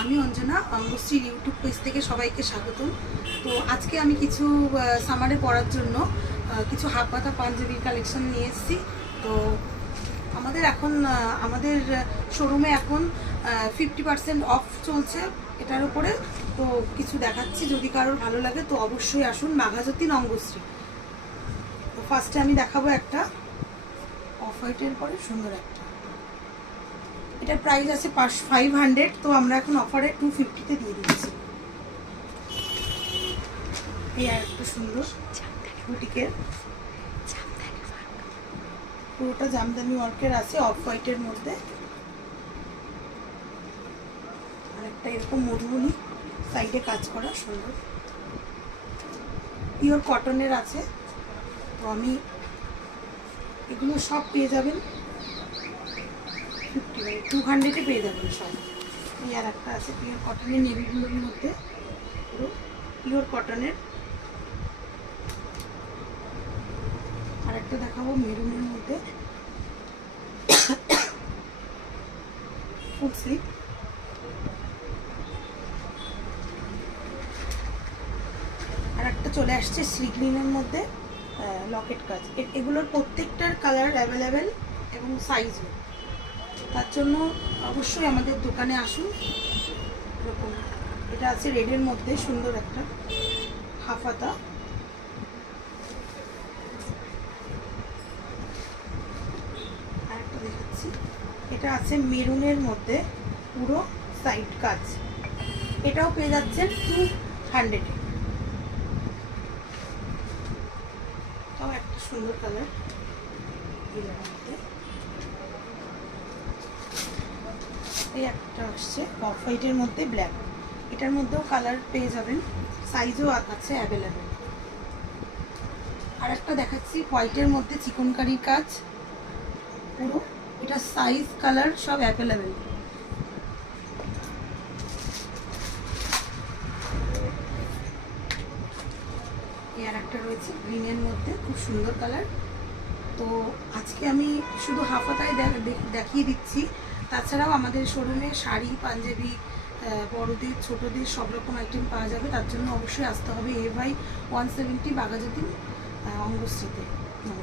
আমি Anjana, অঙ্গশ্রীর YouTube page থেকে সবাইকে স্বাগতম। তো আজকে আমি কিছু সামারে পরার জন্য কিছু হাফ পাতা পাঞ্জাবির কালেকশন নিয়ে এসেছি। তো আমাদের শোরুমে এখন 50% অফ চলছে এটার উপরে। তো কিছু দেখাচ্ছি, যদি কারোর ভালো লাগে তো অবশ্যই আসুন মাঘাযতীন অঙ্গশ্রী। তো ফার্স্টে আমি দেখাবো একটা অফ হোয়াইটের পরে সুন্দর একটা, এটার প্রাইস আছে 500, তো আমরা এখন অফারে 250-তে দিয়ে দিচ্ছি। এই আর একটা সুন্দর বুটিকের, পুরোটা জামদানি ওয়ার্কের আছে অফ হোয়াইটের মধ্যে। আর একটা এরকম মধুবনী সাইডে কাজ করা সুন্দর পিওর কটনের আছে। তো আমি এগুলো সব পেয়ে যাবেন 200-এ পেয়ে যাবেন সব। এই আর একটা আছে পিওর কটনের, নেভি ব্লুর মধ্যে, পুরো পিওর কটনের। আর একটা দেখাবো মেরুনের মধ্যে ফুল স্লিভ। আর একটা চলে আসছে শ্রীগ্রিনের মধ্যে লকেট কাজ। এগুলোর প্রত্যেকটার কালার অ্যাভেলেবেল এবং সাইজও, তার জন্য অবশ্যই আমাদের দোকানে আসুন। এরকম এটা আছে রেডের মধ্যে সুন্দর একটা হাফ হাতা। আর একটা দেখাচ্ছি, এটা আছে মেরুনের মধ্যে পুরো সাইড কাজ, এটাও পেয়ে যাচ্ছেন 200-এ। তাও একটা সুন্দর কালার মধ্যে। এই একটা আসছে অফ হোয়াইটের মধ্যে ব্ল্যাক, এটার মধ্যেও কালার পেয়ে যাবেন, সাইজও আছে অ্যাভেলেবেল। আর একটা দেখাচ্ছি হোয়াইটের মধ্যে চিকনকারি কাজ পুরো, এটা সাইজ কালার সব অ্যাভেলেবেল। আর একটা রয়েছে গ্রিনের মধ্যে, খুব সুন্দর কালার। তো আজকে আমি শুধু হাফ হাতায় দেখিয়ে দিচ্ছি, তাছাড়াও আমাদের শোরুমে শাড়ি, পাঞ্জাবি, বড়দের ছোটদের সব রকম আইটেম পাওয়া যাবে। তার জন্য অবশ্যই আসতে হবে A/170 মাঘাযতীন অঙ্গশ্রীতে।